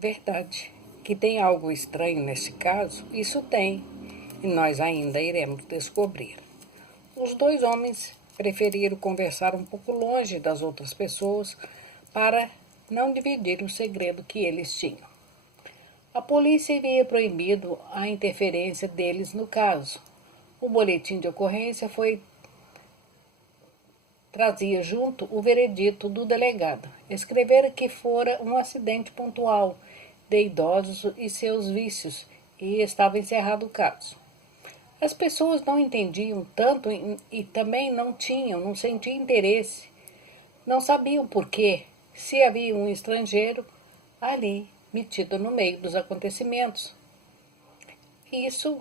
Verdade. Que tem algo estranho nesse caso, isso tem, e nós ainda iremos descobrir. Os dois homens preferiram conversar um pouco longe das outras pessoas para não dividir o segredo que eles tinham. A polícia havia proibido a interferência deles no caso. O boletim de ocorrência trazia junto o veredito do delegado. Escrevera que fora um acidente pontual de idosos e seus vícios e estava encerrado o caso. As pessoas não entendiam tanto e também não sentiam interesse, não sabiam por quê, se havia um estrangeiro ali metido no meio dos acontecimentos. Isso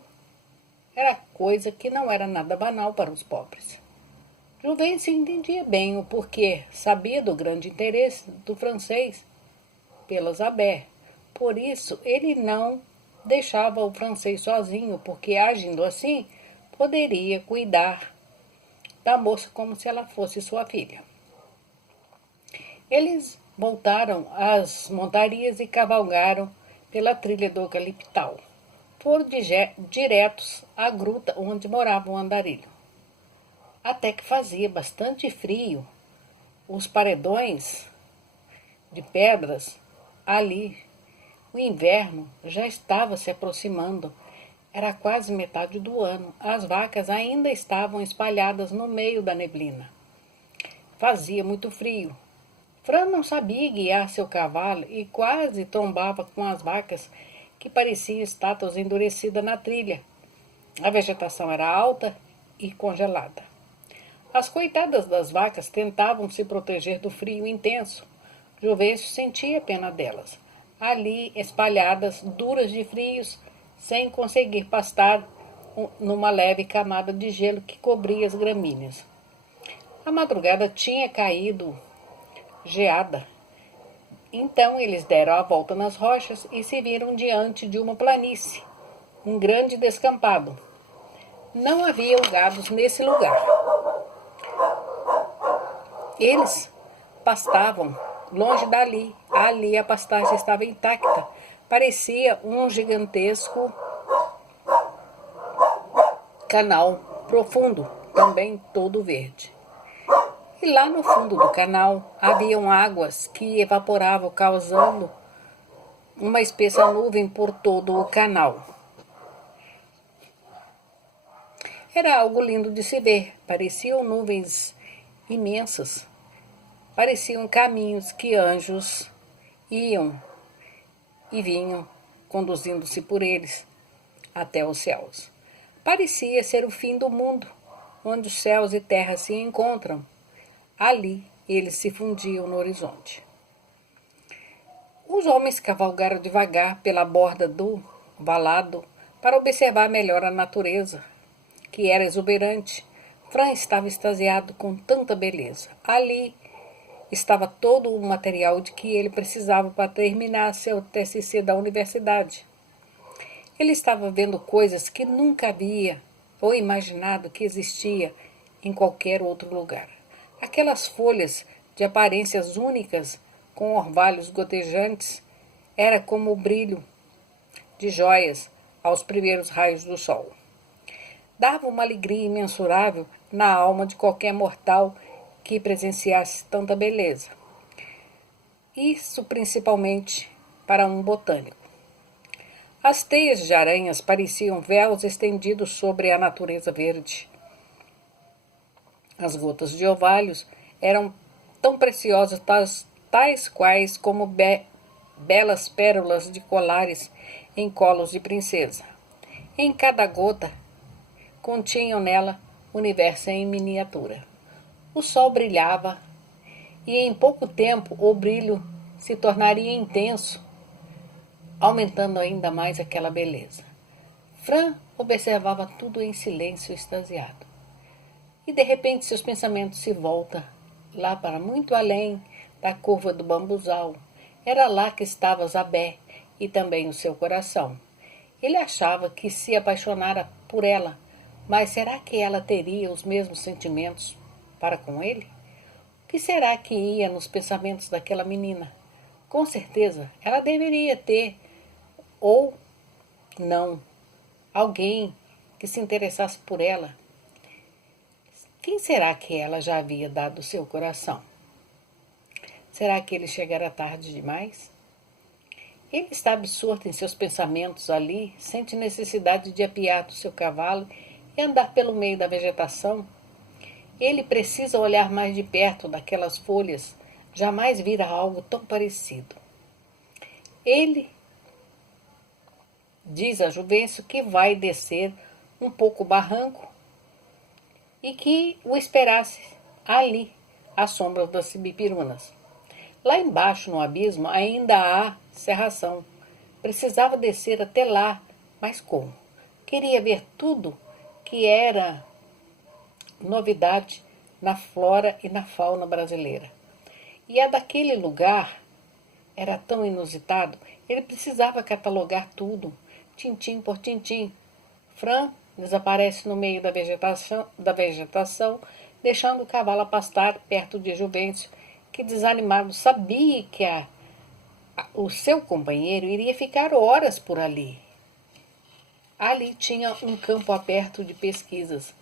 era coisa que não era nada banal para os pobres. Juvencio entendia bem o porquê, sabia do grande interesse do francês pela Zabé. Por isso, ele não deixava o francês sozinho, porque agindo assim, poderia cuidar da moça como se ela fosse sua filha. Eles voltaram às montarias e cavalgaram pela trilha do eucaliptal. Foram diretos à gruta onde morava o andarilho. Até que fazia bastante frio. Os paredões de pedras ali, o inverno já estava se aproximando. Era quase metade do ano. As vacas ainda estavam espalhadas no meio da neblina. Fazia muito frio. Fran não sabia guiar seu cavalo e quase trombava com as vacas que pareciam estátuas endurecidas na trilha. A vegetação era alta e congelada. As coitadas das vacas tentavam se proteger do frio intenso. Juvencio sentia pena delas, ali espalhadas, duras de frios, sem conseguir pastar numa leve camada de gelo que cobria as gramíneas. A madrugada tinha caído geada. Então eles deram a volta nas rochas e se viram diante de uma planície, um grande descampado. Não havia gados nesse lugar. Eles pastavam longe dali. Ali a pastagem estava intacta. Parecia um gigantesco canal profundo, também todo verde. E lá no fundo do canal haviam águas que evaporavam, causando uma espessa nuvem por todo o canal. Era algo lindo de se ver. Pareciam nuvens imensas. Pareciam caminhos que anjos iam e vinham, conduzindo-se por eles até os céus. Parecia ser o fim do mundo, onde os céus e terra se encontram. Ali eles se fundiam no horizonte. Os homens cavalgaram devagar pela borda do valado para observar melhor a natureza, que era exuberante. Fran estava extasiado com tanta beleza. Ali estava todo o material de que ele precisava para terminar seu TCC da universidade. Ele estava vendo coisas que nunca havia ou imaginado que existia em qualquer outro lugar. Aquelas folhas de aparências únicas, com orvalhos gotejantes, era como o brilho de joias aos primeiros raios do sol. Dava uma alegria imensurável na alma de qualquer mortal que presenciasse tanta beleza. Isso principalmente para um botânico. As teias de aranhas pareciam véus estendidos sobre a natureza verde. As gotas de orvalhos eram tão preciosas, tais quais como belas pérolas de colares em colos de princesa. Em cada gota continham nela o universo em miniatura. O sol brilhava e em pouco tempo o brilho se tornaria intenso, aumentando ainda mais aquela beleza. Fran observava tudo em silêncio extasiado. E de repente seus pensamentos se voltam lá para muito além da curva do bambuzal. Era lá que estava Zabé e também o seu coração. Ele achava que se apaixonara por ela, mas será que ela teria os mesmos sentimentos para com ele? O que será que ia nos pensamentos daquela menina? Com certeza, ela deveria ter, ou não, alguém que se interessasse por ela. Quem será que ela já havia dado seu coração? Será que ele chegara tarde demais? Ele está absorto em seus pensamentos ali, sente necessidade de apiar do seu cavalo e andar pelo meio da vegetação. Ele precisa olhar mais de perto daquelas folhas, jamais vira algo tão parecido. Ele diz a Juvencio que vai descer um pouco o barranco e que o esperasse ali, à sombra das cibipirunas. Lá embaixo, no abismo, ainda há cerração. Precisava descer até lá, mas como? Queria ver tudo que era novidade na flora e na fauna brasileira. E a daquele lugar era tão inusitado, ele precisava catalogar tudo, tintim por tintim. Fran desaparece no meio da vegetação, deixando o cavalo a pastar perto de Juvencio, que desanimado sabia que o seu companheiro iria ficar horas por ali. Ali tinha um campo aberto de pesquisas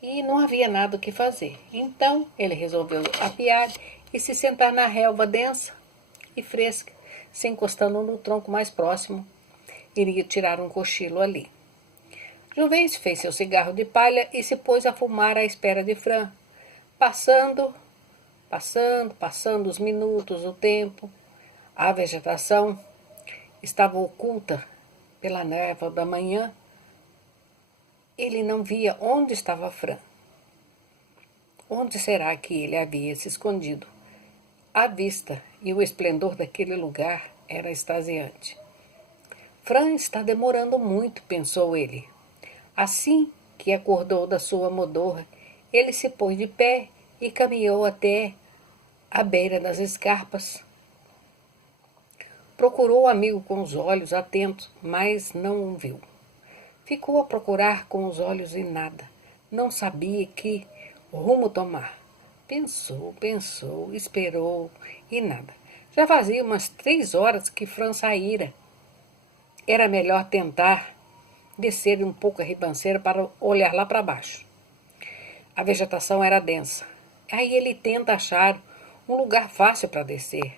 e não havia nada o que fazer. Então ele resolveu apiar e se sentar na relva densa e fresca, se encostando no tronco mais próximo. Iria tirar um cochilo ali. Juvencio fez seu cigarro de palha e se pôs a fumar à espera de Fran. Passando os minutos, o tempo. A vegetação estava oculta pela névoa da manhã. Ele não via onde estava Fran. Onde será que ele havia se escondido? A vista e o esplendor daquele lugar era extasiante. Fran está demorando muito, pensou ele. Assim que acordou da sua modorra, ele se pôs de pé e caminhou até a beira das escarpas. Procurou o amigo com os olhos atentos, mas não o viu. Ficou a procurar com os olhos e nada. Não sabia que rumo tomar. Pensou, esperou e nada. Já fazia umas 3 horas que Fran saíra. Era melhor tentar descer um pouco a ribanceira para olhar lá para baixo. A vegetação era densa. Aí ele tenta achar um lugar fácil para descer.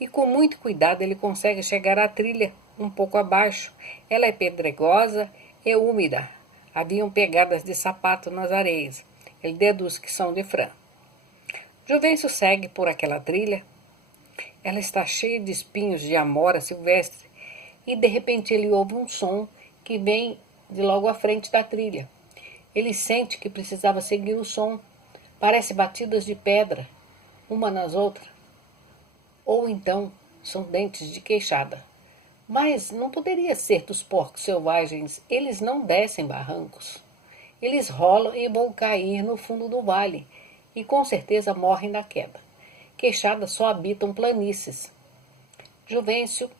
E com muito cuidado ele consegue chegar à trilha um pouco abaixo. Ela é pedregosa e úmida. Haviam pegadas de sapato nas areias. Ele deduz que são de Fran. Juvencio segue por aquela trilha. Ela está cheia de espinhos de amora silvestre. E de repente ele ouve um som que vem de logo à frente da trilha. Ele sente que precisava seguir o som. Parece batidas de pedra, uma nas outras. Ou então são dentes de queixada. Mas não poderia ser dos porcos selvagens. Eles não descem barrancos. Eles rolam e vão cair no fundo do vale. E com certeza morrem da queda. Queixadas só habitam planícies. Juvencio,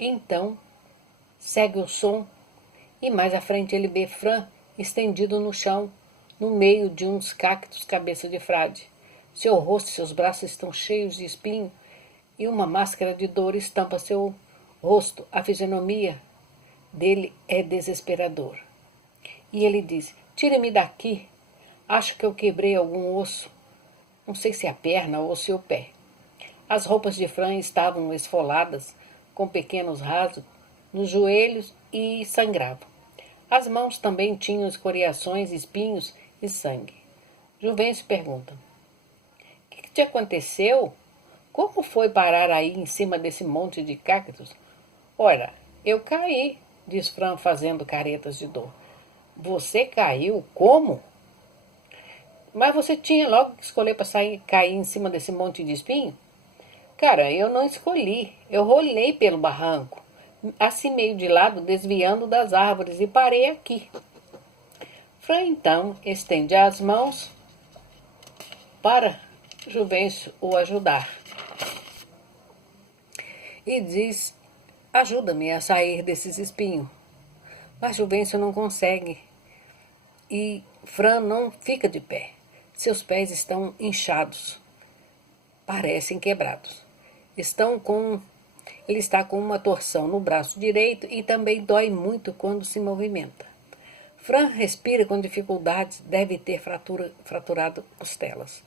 então, segue o som. E mais à frente ele vê Fran estendido no chão, no meio de uns cactos cabeça de frade. Seu rosto e seus braços estão cheios de espinho e uma máscara de dor estampa seu rosto. A fisionomia dele é desesperador. E ele diz: tire-me daqui. Acho que eu quebrei algum osso. Não sei se a perna ou se o pé. As roupas de Fran estavam esfoladas, com pequenos rasgos nos joelhos e sangravam. As mãos também tinham escoriações, espinhos e sangue. Juvencio pergunta: o que te aconteceu? Como foi parar aí em cima desse monte de cactos? Ora, eu caí, diz Fran fazendo caretas de dor. Você caiu? Como? Mas você tinha logo que escolher para cair em cima desse monte de espinho? Cara, eu não escolhi. Eu rolei pelo barranco, assim meio de lado, desviando das árvores, e parei aqui. Fran então estende as mãos para Juvencio o ajudar. E diz: ajuda-me a sair desses espinhos. Mas Juvencio não consegue. E Fran não fica de pé. Seus pés estão inchados. Parecem quebrados. Ele está com uma torção no braço direito e também dói muito quando se movimenta. Fran respira com dificuldades, deve ter fraturado costelas.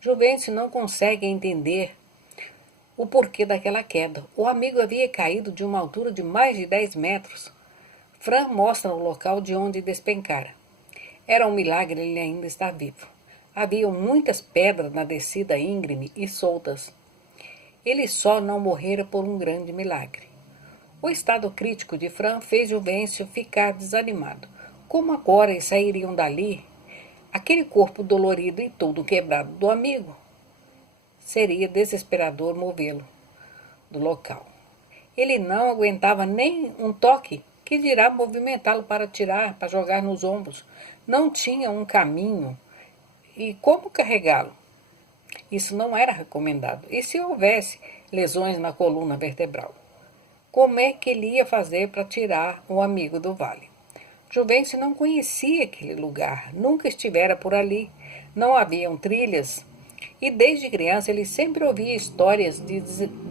Juvencio não consegue entender o porquê daquela queda. O amigo havia caído de uma altura de mais de 10 metros. Fran mostra o local de onde despencara. Era um milagre ele ainda estar vivo. Haviam muitas pedras na descida íngreme e soltas. Ele só não morrera por um grande milagre. O estado crítico de Fran fez Juvencio ficar desanimado. Como agora eles sairiam dali? Aquele corpo dolorido e todo quebrado do amigo. Seria desesperador movê-lo do local. Ele não aguentava nem um toque, que dirá movimentá-lo para tirar, para jogar nos ombros. Não tinha um caminho. E como carregá-lo? Isso não era recomendado. E se houvesse lesões na coluna vertebral? Como é que ele ia fazer para tirar o amigo do vale? Juvencio não conhecia aquele lugar, nunca estivera por ali. Não haviam trilhas. E desde criança ele sempre ouvia histórias de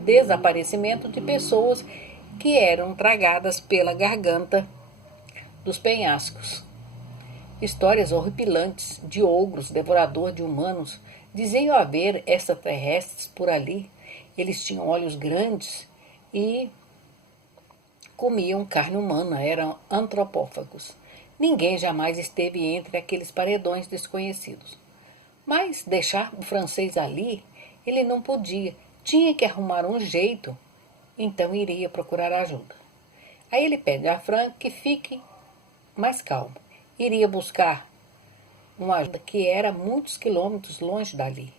desaparecimento de pessoas que eram tragadas pela garganta dos penhascos. Histórias horripilantes de ogros, devorador de humanos. Diziam haver extraterrestres por ali. Eles tinham olhos grandes e comiam carne humana, eram antropófagos. Ninguém jamais esteve entre aqueles paredões desconhecidos. Mas deixar o francês ali, ele não podia. Tinha que arrumar um jeito. Então iria procurar ajuda. Aí ele pede a Fran que fique mais calmo. Iria buscar uma ajuda que era muitos quilômetros longe dali.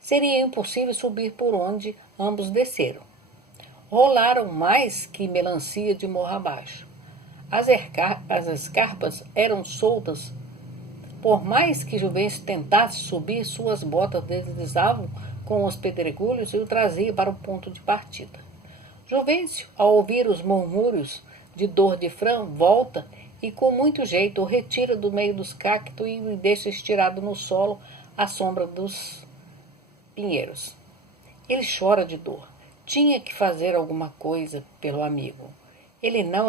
Seria impossível subir por onde ambos desceram. Rolaram mais que melancia de morro abaixo. As escarpas eram soltas. Por mais que Juvencio tentasse subir, suas botas deslizavam com os pedregulhos e o trazia para o ponto de partida. Juvencio, ao ouvir os murmúrios de dor de Fran, volta e com muito jeito o retira do meio dos cactos e o deixa estirado no solo à sombra dos pinheiros. Ele chora de dor. Tinha que fazer alguma coisa pelo amigo. Ele não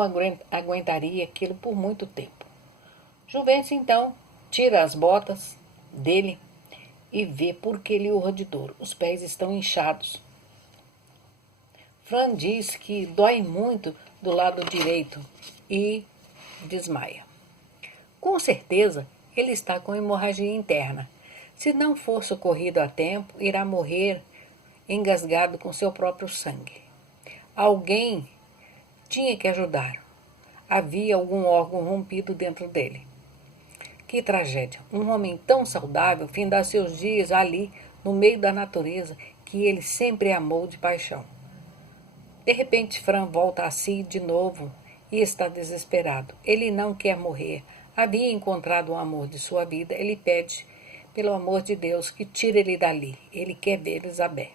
aguentaria aquilo por muito tempo. Juvencio, então, tira as botas dele e vê por que ele urra de dor. Os pés estão inchados. Fran diz que dói muito do lado direito e desmaia. Com certeza, ele está com hemorragia interna. Se não for socorrido a tempo, irá morrer engasgado com seu próprio sangue. Alguém tinha que ajudar. Havia algum órgão rompido dentro dele. Que tragédia! Um homem tão saudável findar seus dias ali, no meio da natureza, que ele sempre amou de paixão. De repente, Fran volta a si de novo e está desesperado. Ele não quer morrer. Havia encontrado o amor de sua vida. Ele pede, pelo amor de Deus, que tire ele dali. Ele quer ver Elizabeth.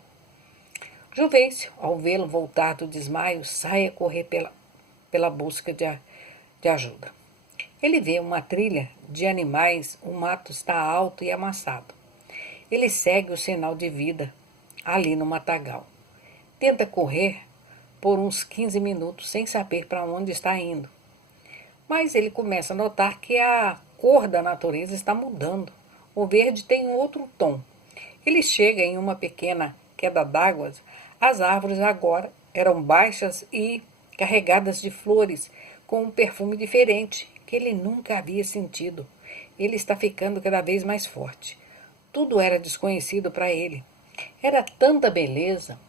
Juvencio, ao vê-lo voltar do desmaio, sai a correr pela busca de ajuda. Ele vê uma trilha de animais, o mato está alto e amassado. Ele segue o sinal de vida ali no matagal. Tenta correr por uns 15 minutos sem saber para onde está indo. Mas ele começa a notar que a cor da natureza está mudando. O verde tem um outro tom. Ele chega em uma pequena queda d'água. As árvores agora eram baixas e carregadas de flores com um perfume diferente que ele nunca havia sentido. Ele está ficando cada vez mais forte. Tudo era desconhecido para ele. Era tanta beleza.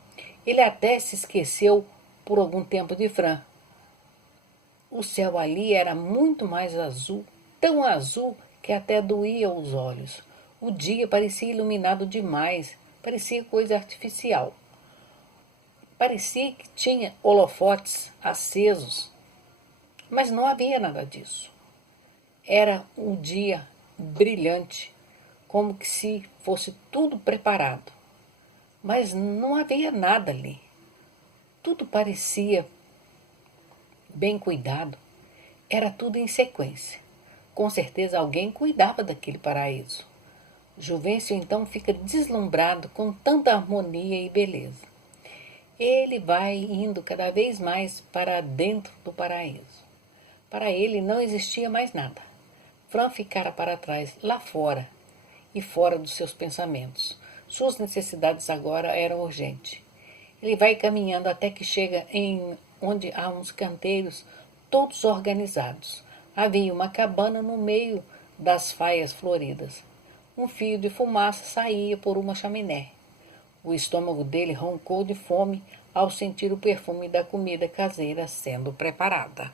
Ele até se esqueceu por algum tempo de Fran. O céu ali era muito mais azul, tão azul que até doía os olhos. O dia parecia iluminado demais, parecia coisa artificial. Parecia que tinha holofotes acesos, mas não havia nada disso. Era um dia brilhante, como que se fosse tudo preparado. Mas não havia nada ali. Tudo parecia bem cuidado. Era tudo em sequência. Com certeza alguém cuidava daquele paraíso. Juvencio então fica deslumbrado com tanta harmonia e beleza. Ele vai indo cada vez mais para dentro do paraíso. Para ele não existia mais nada. Fran ficara para trás, lá fora, e fora dos seus pensamentos. Suas necessidades agora eram urgentes. Ele vai caminhando até que chega em onde há uns canteiros todos organizados. Havia uma cabana no meio das faias floridas. Um fio de fumaça saía por uma chaminé. O estômago dele roncou de fome ao sentir o perfume da comida caseira sendo preparada.